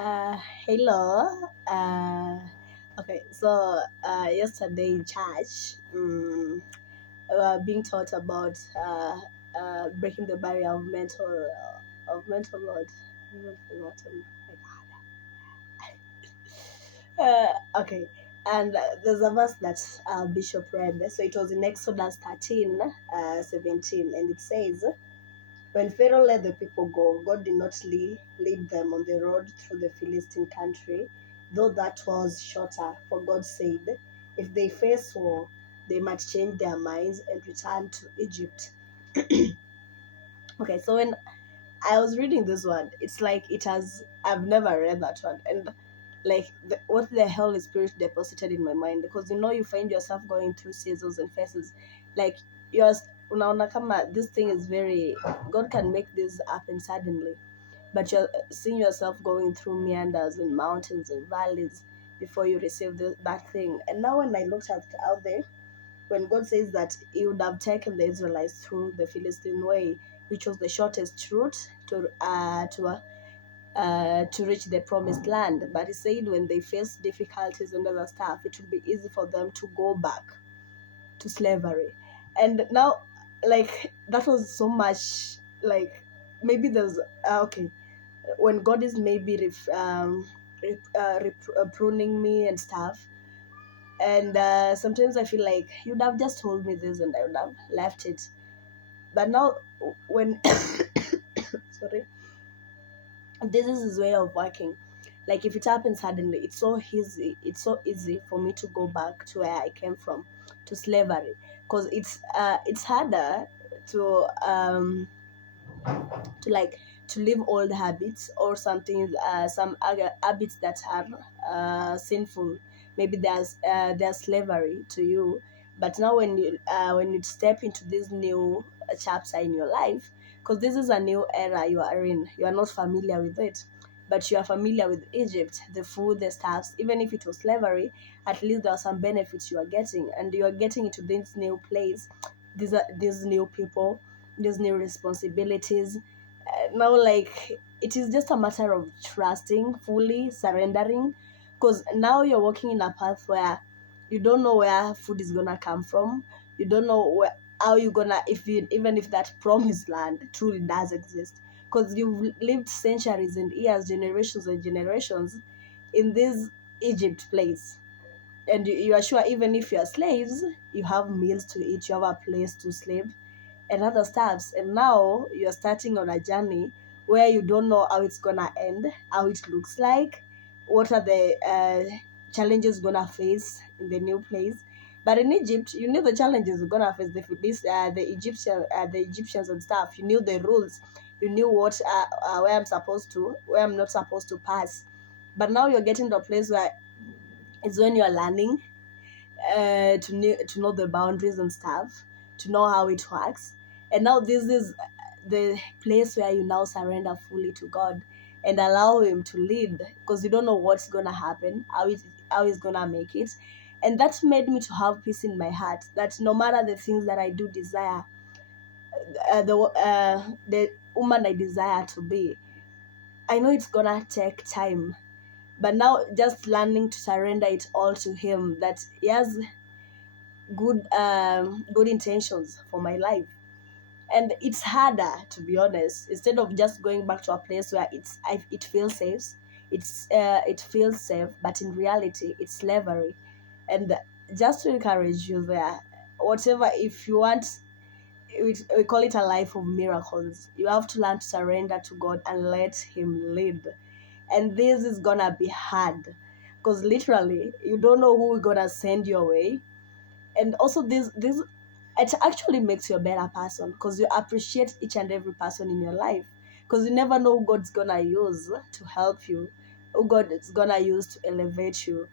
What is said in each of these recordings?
Uh, Hello. Yesterday in church, we were being taught about breaking the barrier of mental load. I don't forgotten. Okay, and there's a verse that Bishop read. So it was in Exodus 13, 17, and it says, "When Pharaoh let the people go, God did not lead them on the road through the Philistine country, though that was shorter, for God said, if they face war, they might change their minds and return to Egypt." Okay, so when I was reading this one, it's like I've never read that one. And like, what the hell is Spirit deposited in my mind? Because you find yourself going through seasons and phases. Like, you're, unaona kama this thing is very, God can make this happen suddenly. But you're seeing yourself going through meanders and mountains and valleys before you receive that thing. And now when I looked at out there, when God says that He would have taken the Israelites through the Philistine way, which was the shortest route to reach the promised land. But He said when they face difficulties and other stuff, it would be easy for them to go back to slavery. And now, like, that was so much, like, maybe there's okay, when God is maybe pruning me and stuff. And sometimes I feel like you'd have just told me this and I would have left it. But now, when sorry, this is his way of working. Like, if it happens suddenly, it's so easy for me to go back to where I came from, to slavery, because it's harder to to like to leave old habits or something, some other habits that are sinful. Maybe there's slavery to you. But now when you step into this new chapter in your life, because this is a new era you are in, you are not familiar with it, but you are familiar with Egypt, the food, the stuffs. Even if it was slavery, at least there are some benefits you are getting, and you are getting into this new place. These new people, these new responsibilities. Now, like, it is just a matter of trusting, fully surrendering, because now you're walking in a path where you don't know where food is gonna come from. You don't know how you're gonna, even if that promised land truly does exist, because you've lived centuries and years, generations and generations in this Egypt place. And you are sure, even if you're slaves, you have meals to eat, you have a place to sleep and other stuffs. And now you're starting on a journey where you don't know how it's gonna end, how it looks like, what are the challenges gonna face in the new place. But in Egypt, you knew the challenges you're gonna face. The Egyptians and stuff. You knew the rules. You knew where I'm not supposed to pass. But now you're getting to a place where it's when you're learning to know the boundaries and stuff, to know how it works. And now this is the place where you now surrender fully to God and allow Him to lead, because you don't know what's gonna happen, how He's gonna make it. And that made me to have peace in my heart, that no matter the things that I do desire, the woman I desire to be, I know it's gonna take time. But now, just learning to surrender it all to Him, that He has good intentions for my life. And it's harder, to be honest, instead of just going back to a place where it feels safe. It feels safe, but in reality it's slavery. And just to encourage you there, whatever, if you want, we call it a life of miracles, you have to learn to surrender to God and let Him lead. And this is gonna be hard, because literally you don't know who is gonna send your way. And also, this it actually makes you a better person, because you appreciate each and every person in your life, because you never know who God's gonna use to help you, who God is gonna use to elevate you.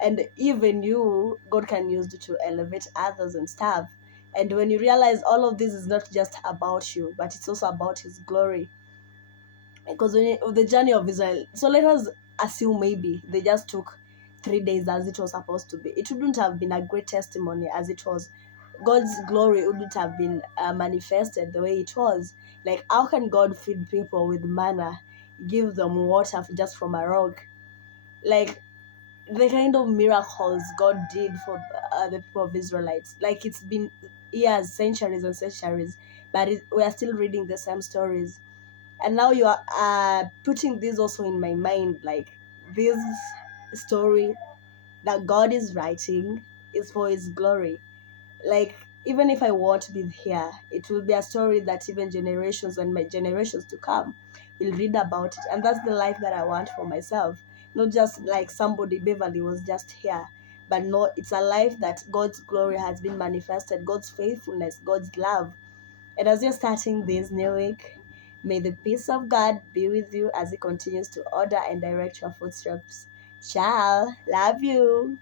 And even you, God can use to elevate others and stuff. And when you realize all of this is not just about you, but it's also about His glory. Because of the journey of Israel, so let us assume maybe they just took 3 days as it was supposed to be. It wouldn't have been a great testimony as it was. God's glory wouldn't have been manifested the way it was. Like, how can God feed people with manna give them water just from a rock. Like the kind of miracles God did for the people of Israelites. Like it's been years, centuries and centuries, but we are still reading the same stories. And now you are putting this also in my mind, like this story that God is writing is for His glory. Like even if I won't be here, it will be a story that even generations and my generations to come will read about it. And that's the life that I want for myself. Not just like somebody Beverly was just here, but no, it's a life that God's glory has been manifested, God's faithfulness, God's love. And as you're starting this new week, may the peace of God be with you as He continues to order and direct your footsteps. Ciao, love you.